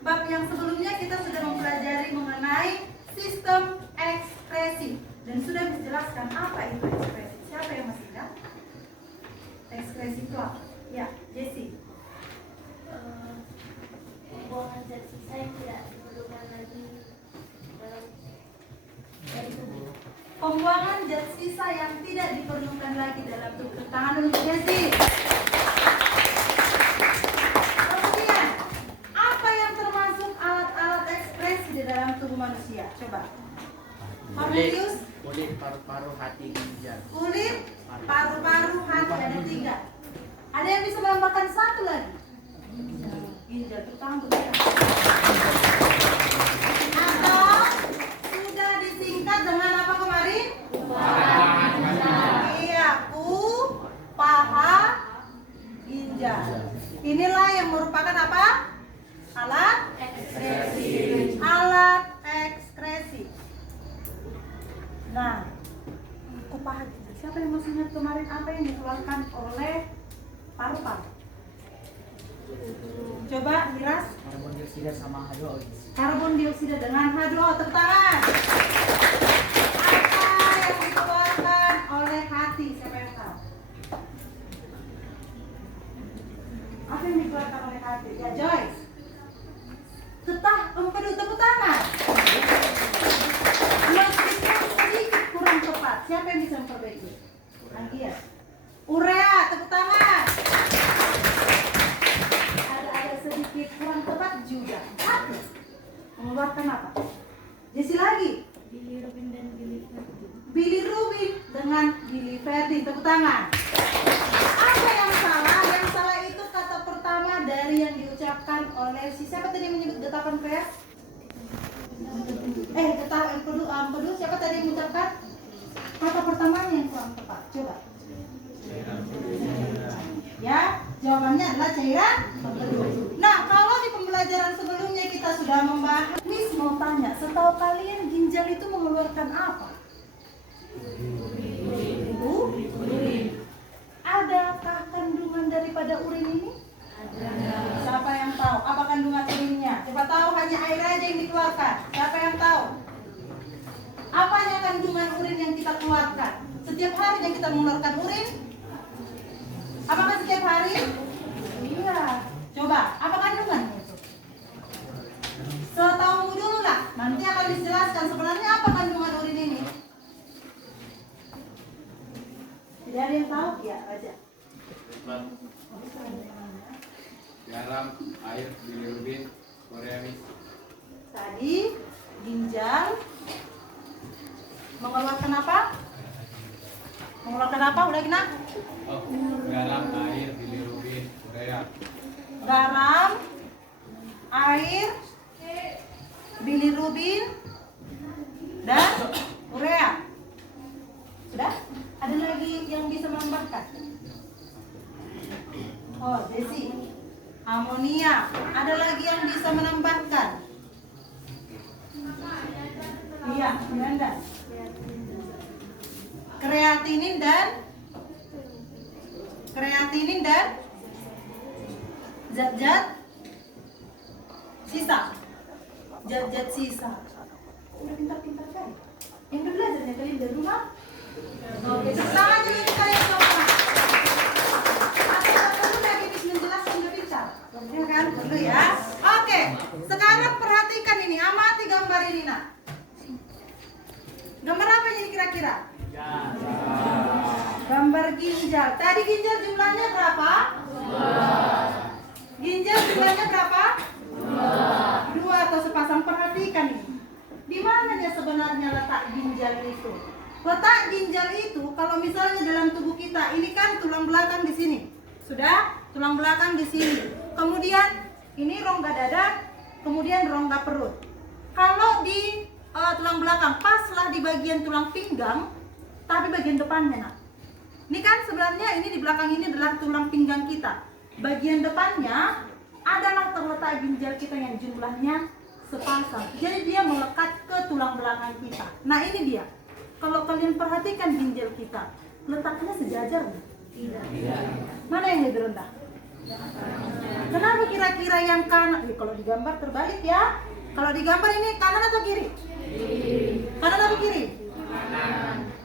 Bab yang sebelumnya kita sudah mempelajari mengenai sistem ekspresi dan sudah dijelaskan apa itu ekspresi. Siapa yang masih ingat? Ekspresi itu apa? Ya, Jessie. Pembuangan zat sisa yang tidak diperlukan lagi dari tubuh. Pembuangan zat sisa yang tidak diperlukan lagi dalam tubuh. Tangan dulu Jessie. Kemudian, apa yang termasuk alat-alat ekspresi di dalam tubuh manusia? Coba. Cornelius. Kulit, paru-paru, hati, ginjal. Kulit, paru-paru, hati, ada 3. Ada yang bisa menambahkan 1 lagi? Ginjal, tangan bergerak. Atau sudah disingkat dengan apa kemarin? Iya, paha, ginjal. Inilah yang merupakan apa? Alat ekspresi. Alat ekspresi. Nah, paha ginjal. Siapa yang masih ingat kemarin apa yang dikeluarkan oleh paru-paru? Coba Miras. Karbon dioksida sama H2O. Karbon dioksida dengan H2O. Tepuk tangan. Apa yang dikeluarkan oleh hati? Siapa yang tahu? Apa yang dikeluarkan oleh hati? Ya Joyce. Empedu, tepuk tangan. Meskipun sedikit kurang tepat, siapa yang bisa memperbaiki? Anggia. Urea, tepuk tangan. Ada sedikit kurang tepat juga. Hati mengeluarkan apa? Jesi lagi. Bilirubin dan Bilirubin dengan biliverdin. Tepuk tangan. Apa yang salah? Yang salah itu kata pertama dari yang diucapkan oleh siapa tadi yang menyebut getapan kreas? Getapan empedu. Siapa tadi yang mengucapkan? Kata pertamanya yang kurang tepat. Coba. Ya, jawabannya adalah cairan empedu. Nah, kalau di pembelajaran sebelumnya kita sudah membahas, Miss mau tanya, setahu kalian ginjal itu mengeluarkan apa? Urin. Adakah kandungan daripada urin ini? Ada. Siapa yang tahu? Apa kandungan urinnya? Coba tahu, hanya air aja yang dikeluarkan. Siapa yang tahu? Apanya kandungan urin yang kita keluarkan? Setiap hari yang kita mengeluarkan urin? Apakah setiap hari? Iya. Coba, apa kandungannya itu? Setahu dulu lah. Nanti akan dijelaskan sebenarnya apa kandungan urin ini. Tidak ada yang tahu? Ya, Raja. Garam, air, bilirubin, urea. Tadi ginjal mengeluarkan apa? Mengeluarkan apa? Udah kena? Oh, garam, air, bilirubin, urea. Garam, air, bilirubin, dan urea. Sudah? Ada lagi yang bisa menambahkan? Oh, Desi. Amonia. Ada lagi yang bisa menambahkan? Iya, Miranda. Kreatinin dan zat-zat sisa. Zat-zat sisa. Udah pintar-pintar kan? Yang udah belajar ya kalian dari rumah? Oke, tangan dulu kalian semua. Atau perlu lagi menjelaskan lebih pintar? Ya kan? Perlu ya. Oke, sekarang perhatikan ini, amati gambar ini nak. Gambar apa ini kira-kira? Gambar ginjal. Tadi ginjal jumlahnya berapa? 2. Ginjal jumlahnya berapa? 2 atau sepasang. Perhatikan ini. Di mana dia sebenarnya letak ginjal itu? Letak ginjal itu kalau misalnya dalam tubuh kita, ini kan tulang belakang di sini. Sudah? Tulang belakang di sini. Kemudian ini rongga dada, kemudian rongga perut. Kalau di tulang belakang, paslah di bagian tulang pinggang, tapi bagian depannya nak. Ini kan sebenarnya ini di belakang ini adalah tulang pinggang kita. Bagian depannya adalah terletak ginjal kita yang jumlahnya sepasang. Jadi dia melekat ke tulang belakang kita. Nah ini dia. Kalau kalian perhatikan ginjal kita, letaknya sejajar nih? Tidak. Mana yang lebih rendah? Kenapa kira-kira yang kanan? Kalau digambar terbalik ya. Kalau digambar ini kanan atau kiri? Kanan atau kiri?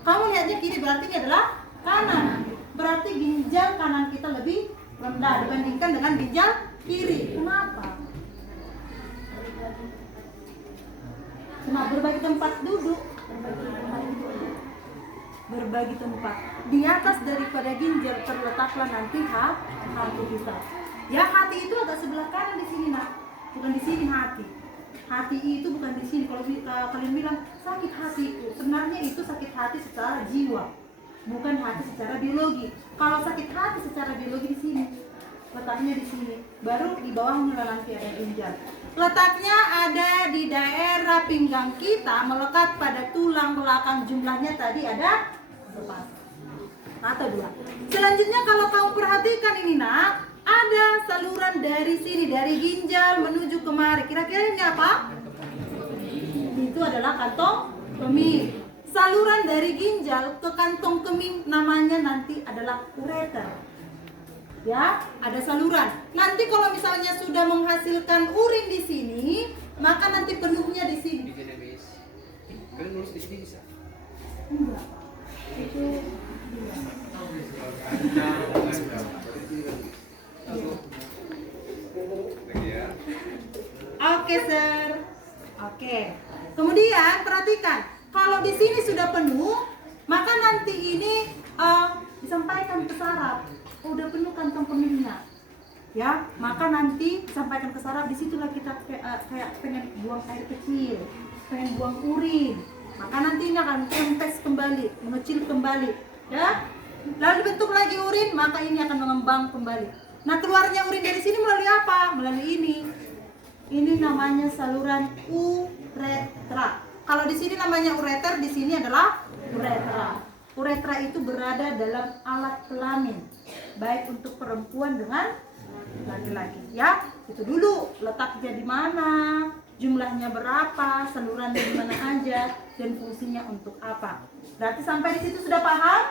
Kamu lihatnya kiri, berarti ini adalah kanan. Berarti ginjal kanan kita lebih rendah dibandingkan dengan ginjal kiri. Kenapa? Cuma berbagi tempat duduk. Berbagi tempat. Di atas daripada ginjal terletaklah nanti hati kita. Ya, hati itu agak sebelah kanan di sini, nak. Bukan di sini hati. Hati itu bukan di sini. Kalau kalian bilang sakit hatiku, sebenarnya itu sakit hati secara jiwa, bukan hati secara biologi. Kalau sakit hati secara biologi di sini, letaknya di sini. Baru di bawahnya nanti ada ginjal. Letaknya ada di daerah pinggang kita, melekat pada tulang belakang. Jumlahnya tadi ada 1 atau 2. Selanjutnya kalau kamu perhatikan ini, nak, ada saluran dari sini, dari ginjal menuju kemari. Kira-kira ini apa? Itu adalah kantong kemih. Saluran dari ginjal ke kantong kemih namanya nanti adalah ureter. Ya, ada saluran. Nanti kalau misalnya sudah menghasilkan urin di sini, maka nanti penuhnya di sini. Kalian nulis di sini bisa? Enggak. Itu Oke, sir. Oke. Kemudian perhatikan, kalau di sini sudah penuh, maka nanti ini disampaikan ke saraf. Udah penuh kantong kemihnya. Ya, maka nanti disampaikan ke saraf. Disitulah kita kayak pengen buang air kecil, pengen buang urin. Maka nanti ini akan kempes kembali, mengecil kembali. Ya, lalu dibentuk lagi urin, maka ini akan mengembang kembali. Nah, keluarnya urin dari sini melalui apa? Melalui ini. Ini namanya saluran uretra. Kalau di sini namanya ureter, di sini adalah uretra. Uretra itu berada dalam alat kelamin, baik untuk perempuan dengan laki-laki. Ya, itu dulu letaknya di mana, jumlahnya berapa, salurannya di mana aja, dan fungsinya untuk apa. Berarti sampai di situ sudah paham?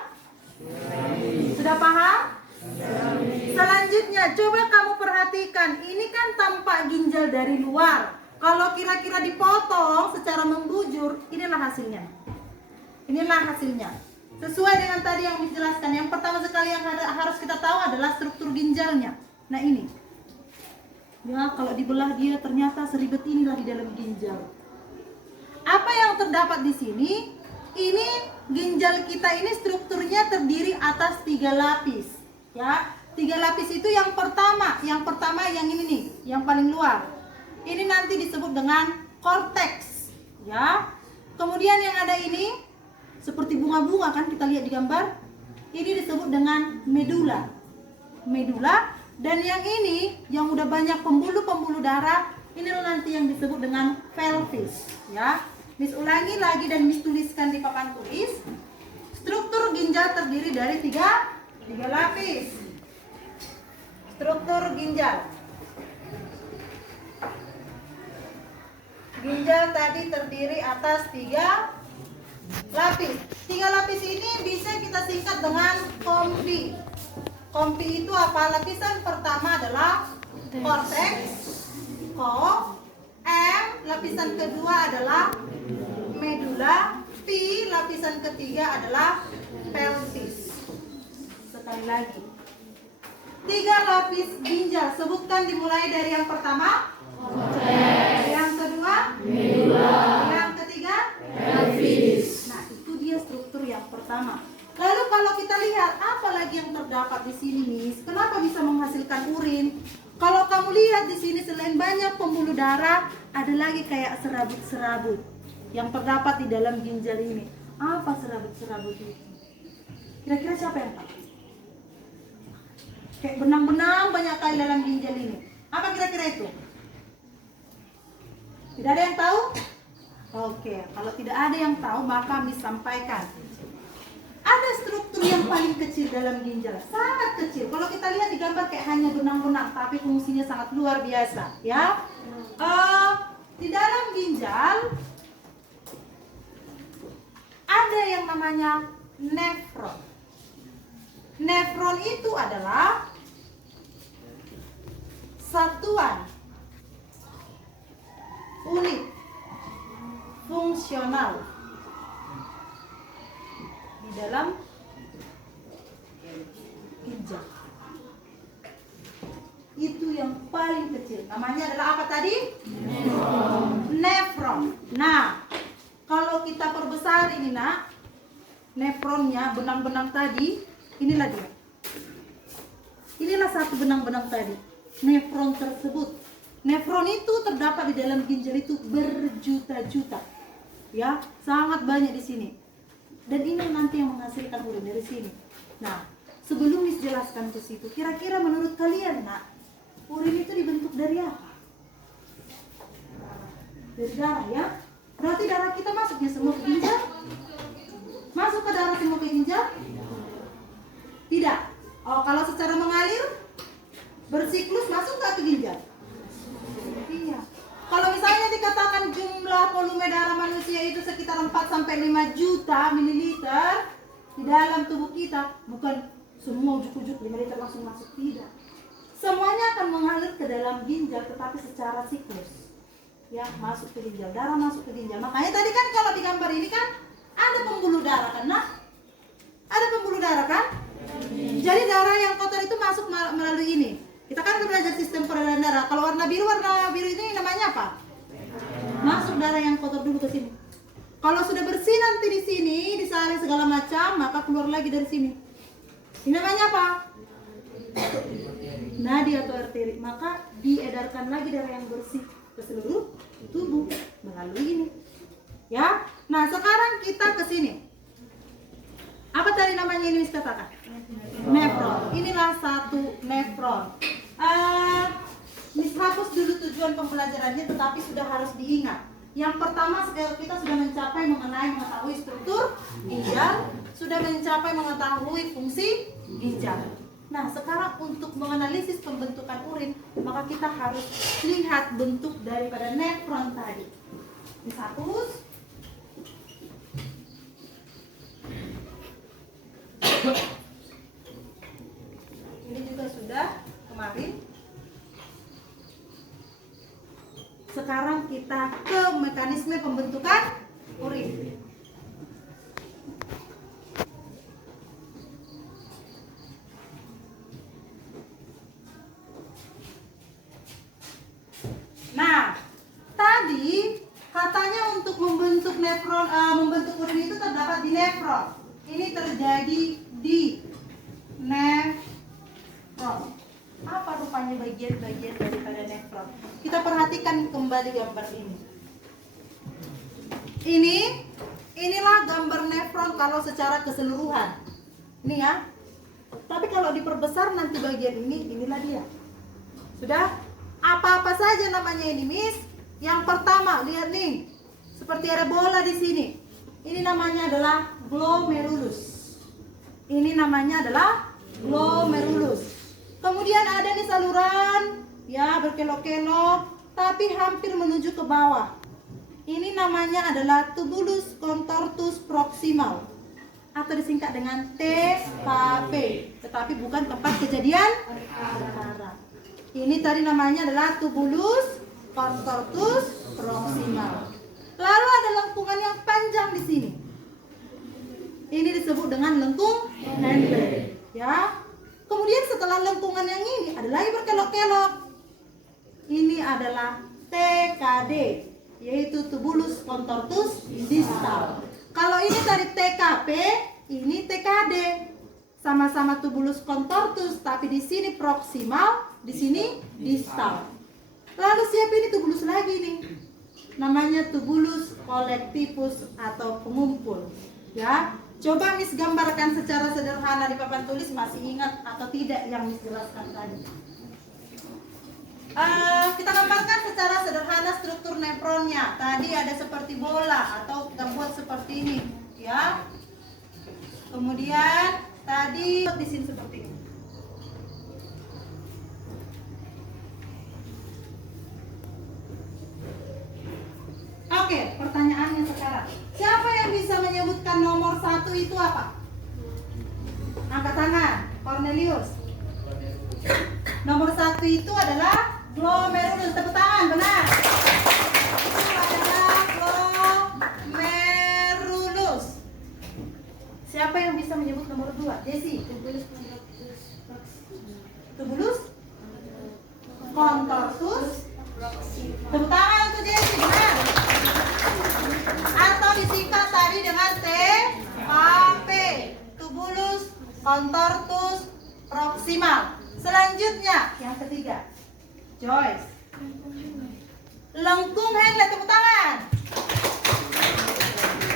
Sudah paham? Selanjutnya, coba kamu perhatikan. Ini kan tampak ginjal dari luar. Kalau kira-kira dipotong secara membujur, inilah hasilnya. Inilah hasilnya. Sesuai dengan tadi yang dijelaskan. Yang pertama sekali yang harus kita tahu adalah struktur ginjalnya. Nah, ini. Ya, kalau dibelah dia ternyata seribet inilah di dalam ginjal. Apa yang terdapat di sini? Ini ginjal kita ini strukturnya terdiri atas 3 lapis. Ya, 3 lapis itu yang pertama yang ini nih, yang paling luar. Ini nanti disebut dengan korteks. Ya. Kemudian yang ada ini seperti bunga-bunga kan kita lihat di gambar. Ini disebut dengan medula. Medula. Dan yang ini yang udah banyak pembuluh-pembuluh darah, ini nanti yang disebut dengan pelvis. Ya. Miss ulangi lagi dan Miss tuliskan di papan tulis. Struktur ginjal terdiri dari 3 lapis. Struktur ginjal. Ginjal tadi terdiri atas 3 lapis. 3 lapis ini bisa kita singkat dengan kompi. Kompi itu apa? Lapisan pertama adalah korteks, M. Lapisan kedua adalah medula, P. Lapisan ketiga adalah pelvis. Sekali lagi, 3 lapis ginjal. Sebutkan dimulai dari yang pertama. Yang kedua, medula. Yang ketiga, pelvis. Nah, itu dia struktur yang pertama. Lalu kalau kita lihat apa lagi yang terdapat di sini, Miss? Kenapa bisa menghasilkan urin? Kalau kamu lihat di sini selain banyak pembuluh darah, ada lagi kayak serabut-serabut yang terdapat di dalam ginjal ini. Apa serabut-serabut itu? Kira-kira siapa yang tahu? Kayak benang-benang banyak kali dalam ginjal ini. Apa kira-kira itu? Tidak ada yang tahu? Oke, kalau tidak ada yang tahu maka Miss sampaikan. Ada struktur yang paling kecil dalam ginjal, sangat kecil. Kalau kita lihat di gambar kayak hanya benang-benang, tapi fungsinya sangat luar biasa. Ya, di dalam ginjal ada yang namanya nefron. Nefron itu adalah satuan, unit, fungsional di dalam ginjal. Itu yang paling kecil. Namanya adalah apa tadi? Nefron. Nah, kalau kita perbesar ini nak, nefronnya, benang-benang tadi, inilah dia. Inilah satu benang-benang tadi. Nefron tersebut. Nefron itu terdapat di dalam ginjal itu berjuta-juta. Ya, sangat banyak di sini. Dan ini nanti yang menghasilkan urin dari sini. Nah, sebelum dijelaskan ke situ, kira-kira menurut kalian, nak, urin itu dibentuk dari apa? Dari darah, ya? Berarti darah kita masuknya semua ke ginjal? Masuk ke darah semua ke ginjal? Tidak. Oh, kalau secara mengalir, bersiklus masuk ke ginjal? Iya. Kalau misalnya dikatakan jumlah volume darah manusia itu sekitar 4-5 juta mililiter di dalam tubuh kita, bukan semua ujuk-ujuk 5 liter langsung masuk, tidak. Semuanya akan mengalir ke dalam ginjal, tetapi secara siklus. Ya, masuk ke ginjal, darah masuk ke ginjal. Makanya tadi kan kalau di gambar ini kan ada pembuluh darah kan, nah? Ada pembuluh darah kan? Jadi darah yang kotor itu masuk melalui ini. Kita kan udah belajar sistem peredaran darah. Kalau warna biru ini namanya apa? Masuk darah yang kotor dulu ke sini. Kalau sudah bersih nanti di sini disaring segala macam, maka keluar lagi dari sini. Ini namanya apa? Nadi atau arteri. Maka diedarkan lagi darah yang bersih ke seluruh tubuh melalui ini. Ya. Nah, sekarang kita ke sini. Apa tadi namanya ini katakan? Nefron. Inilah satu nefron. Miss hapus dulu tujuan pembelajarannya, tetapi sudah harus diingat. Yang pertama, kita sudah mencapai mengetahui struktur ginjal, sudah mencapai mengetahui fungsi ginjal. Nah, sekarang untuk menganalisis pembentukan urin, maka kita harus lihat bentuk daripada nefron tadi. Miss hapus. Ini juga sudah kemarin. Sekarang kita ke mekanisme pembentukan urin. Nah, tadi katanya untuk membentuk nefron, membentuk urin itu terdapat di nefron. Ini terjadi di nefron. Apa rupanya bagian-bagian daripada nefron? Kita perhatikan kembali gambar ini. Inilah gambar nefron kalau secara keseluruhan. Ini ya. Tapi kalau diperbesar nanti bagian inilah dia. Sudah? Apa-apa saja namanya ini, Miss? Yang pertama, lihat nih. Seperti ada bola di sini. Ini namanya adalah glomerulus. Ini namanya adalah glomerulus. Kemudian ada nih saluran, ya berkelok-kelok, tapi hampir menuju ke bawah. Ini namanya adalah tubulus contortus proximal, atau disingkat dengan TKP. Tetapi bukan tempat kejadian perkara. Ini tadi namanya adalah tubulus contortus proximal. Lalu ada lengkungan yang panjang di sini. Ini disebut dengan lengkung Henle, ya. Kemudian setelah lengkungan yang ini ada lagi berkelok-kelok. Ini adalah TKD, yaitu tubulus contortus distal. Kalau ini tadi TKP, ini TKD. Sama-sama tubulus contortus, tapi di sini proximal, di sini distal. Lalu siapa ini tubulus lagi nih? Namanya tubulus collectivus atau pengumpul. Ya. Coba Miss gambarkan secara sederhana di papan tulis, masih ingat atau tidak yang Miss jelaskan tadi? Kita gambarkan secara sederhana struktur nefronnya. Tadi ada seperti bola atau kita buat seperti ini, ya. Kemudian tadi di sini seperti ini. Oke, pertanyaannya sekarang. Siapa yang bisa menyebutkan nomor 1 itu apa? Angkat tangan, Cornelius. Nomor 1 itu adalah glomerulus. Tepuk tangan, benar. Itu adalah glomerulus. Siapa yang bisa menyebut nomor 2? Desi. Tubulus contortus. Tepuk tangan untuk Desi, benar. Atau disingkat tadi dengan TKP. Tubulus contortus proximal. Selanjutnya yang ketiga, Joyce. Lengkung Henle, tepuk tangan.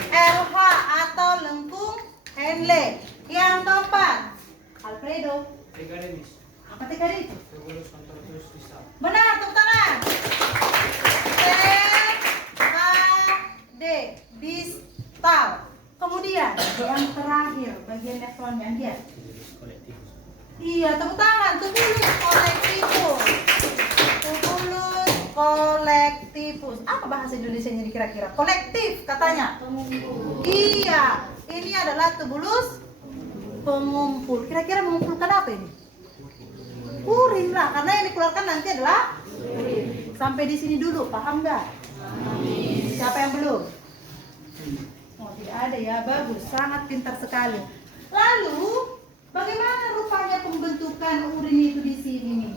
LH atau lengkung Henle. Yang keempat, Alfredo. Apa TKD itu? Benar, tepuk tangan. TKD, distal. Kemudian yang terakhir bagian nefronnya dia. Iya, tepuk tangan. Tubulus kolektifus. Tubulus kolektifus. Apa bahasa Indonesianya kira-kira? Kolektif katanya. Iya, ini adalah tubulus pengumpul. Kira-kira mengumpulkan apa ini? Urin lah, karena yang dikeluarkan nanti adalah urin. Sampai di sini dulu, paham nggak? Siapa yang belum? Oh, tidak ada ya, bagus, sangat pintar sekali. Lalu, bagaimana rupanya pembentukan urin itu di sini nih?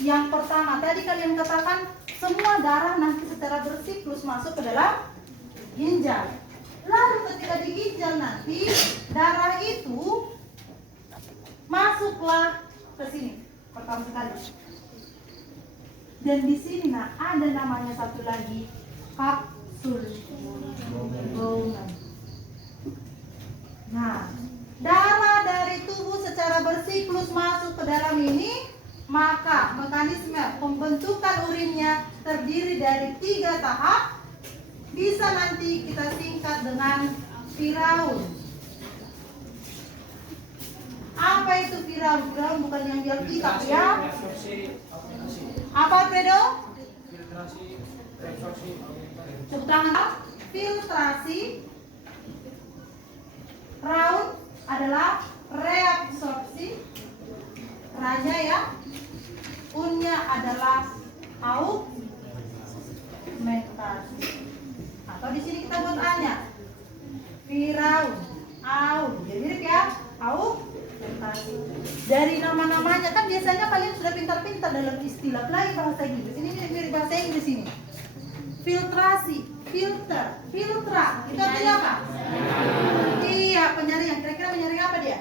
Yang pertama, tadi kalian katakan semua darah nanti secara bersiklus masuk ke dalam ginjal. Lalu ketika di ginjal nanti darah itu masuklah ke sini pertama sekali. Dan di sini nah ada namanya satu lagi kapsul Bowman. Nah, darah dari tubuh secara bersiklus masuk ke dalam ini, maka mekanisme pembentukan urinnya terdiri dari 3 tahap. Bisa nanti kita singkat dengan Firaun. Apa itu Firaun? Firaun bukan yang di Alkitab ya. Apa Alfredo? Tepuk tangan. Filtrasi. Raun adalah reabsorpsi. Raja ya. Unnya adalah augmentasi. Atau di sini kita buat A-nya. Firaun, aug. Jadi mirip ya. Augmentasi. Dari nama-namanya kan biasanya kalian sudah pintar-pintar dalam istilah apalagi bahasa Inggris. Ini mirip bahasa Inggris ini. Filtrasi, filter, filtra. Itu artinya apa? Iya, penyaringan. Kira-kira menyaring apa dia?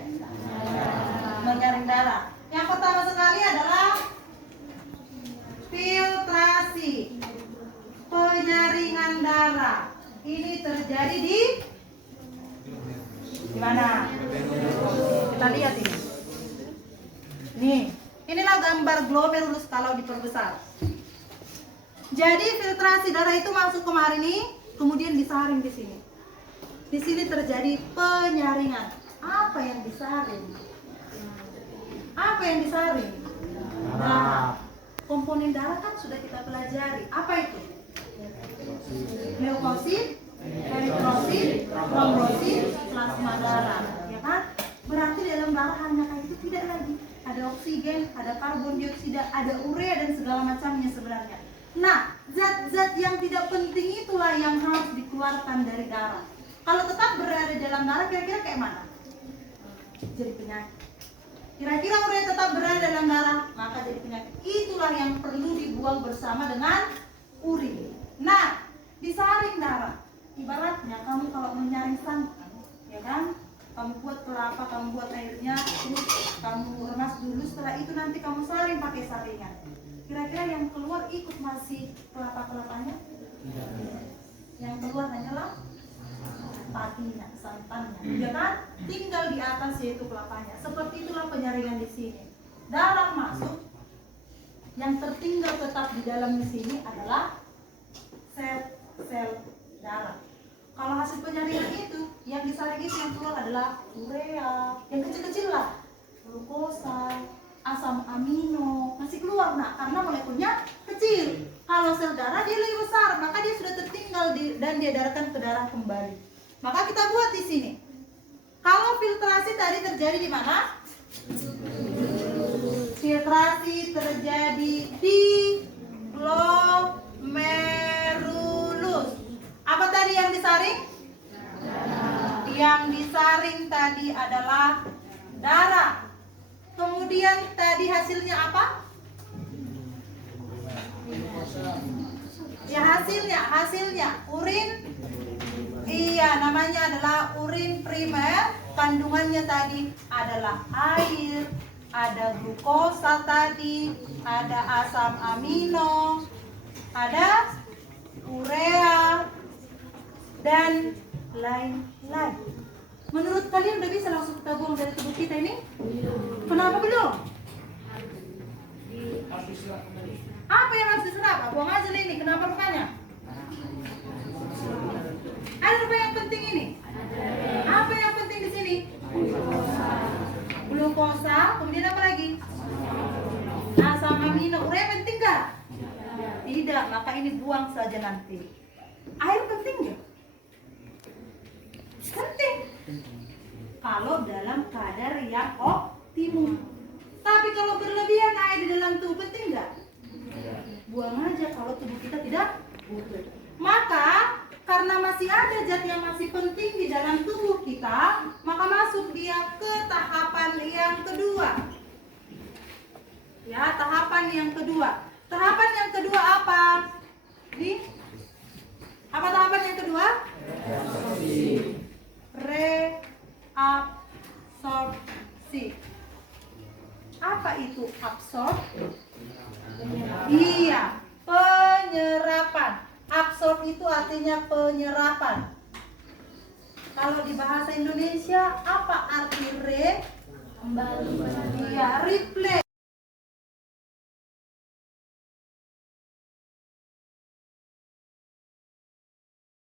Menyaring darah. Yang pertama sekali adalah filtrasi, penyaringan darah. Ini terjadi di mana? Kita lihat ini. Nih, inilah gambar glomerulus kalau diperbesar. Jadi filtrasi darah itu masuk kemari nih, kemudian disaring di sini. Di sini terjadi penyaringan. Apa yang disaring? Apa yang disaring? Darah. Komponen darah kan sudah kita pelajari. Apa itu? Leukosit, eritrosit, trombosit, plasma darah. Ya kan? Berarti dalam darah hanya kayak itu tidak lagi. Ada oksigen, ada karbon dioksida, ada urea dan segala macamnya sebenarnya. Nah, zat-zat yang tidak penting itulah yang harus dikeluarkan dari darah. Kalau tetap berada dalam darah, kira-kira kayak mana? Jadi penyakit. Kira-kira urea tetap berada dalam darah, maka jadi penyakit. Itulah yang perlu dibuang bersama dengan urin. Nah, disaring darah. Ibaratnya kamu kalau menyaring santan, ya kan? Kamu buat kelapa, kamu buat airnya, terus kamu remas dulu. Setelah itu nanti kamu saring pakai saringan. Kira-kira yang keluar ikut masih kelapa-kelapanya? Yang keluar hanyalah patinya, santannya, ya kan? Tinggal di atas yaitu kelapanya. Seperti itulah penyaringan di sini. Darah masuk, yang tertinggal tetap di dalam di sini adalah sel-sel darah. Kalau hasil penyaringan itu, yang disaring itu yang keluar adalah urea, yang kecil-kecil lah, glukosa, asam amino, masih keluar. Nah, karena molekulnya kecil. Kalau sel darah dia lebih besar, maka dia sudah tertinggal dan diedarkan ke darah kembali. Maka kita buat di sini. Kalau filtrasi tadi terjadi di mana? Filtrasi terjadi di glomerulus. Apa tadi yang disaring? Yang disaring tadi adalah darah. Kemudian tadi hasilnya apa? Ya hasilnya urin. Iya, namanya adalah urin primer. Kandungannya tadi adalah air, ada glukosa tadi, ada asam amino, ada urea, dan lain-lain. Menurut kalian udah bisa langsung kita buang dari tubuh kita ini? Kenapa belum? Apa yang harus diserap? Buang aja ini. Kenapa makanya? Ada apa yang penting ini? Apa yang penting di sini? Glukosa. Kemudian apa lagi? Asam amino. Urea penting nggak? Tidak. Maka ini buang saja nanti. Air penting nggak? Penting. Kalau dalam kadar yang optimum. Tapi kalau berlebihan air di dalam tubuh penting nggak? Buang aja kalau tubuh kita tidak butuh. Maka karena masih ada zat yang masih penting di dalam tubuh kita, maka masuk dia ke tahapan yang kedua. Ya, tahapan yang kedua. Tahapan yang kedua apa? Apa tahapan yang kedua? Reabsorpsi. Apa itu absorb? Iya, penyerapan. Absorb itu artinya penyerapan. Kalau di bahasa Indonesia apa arti re? Kembali. Iya, replay.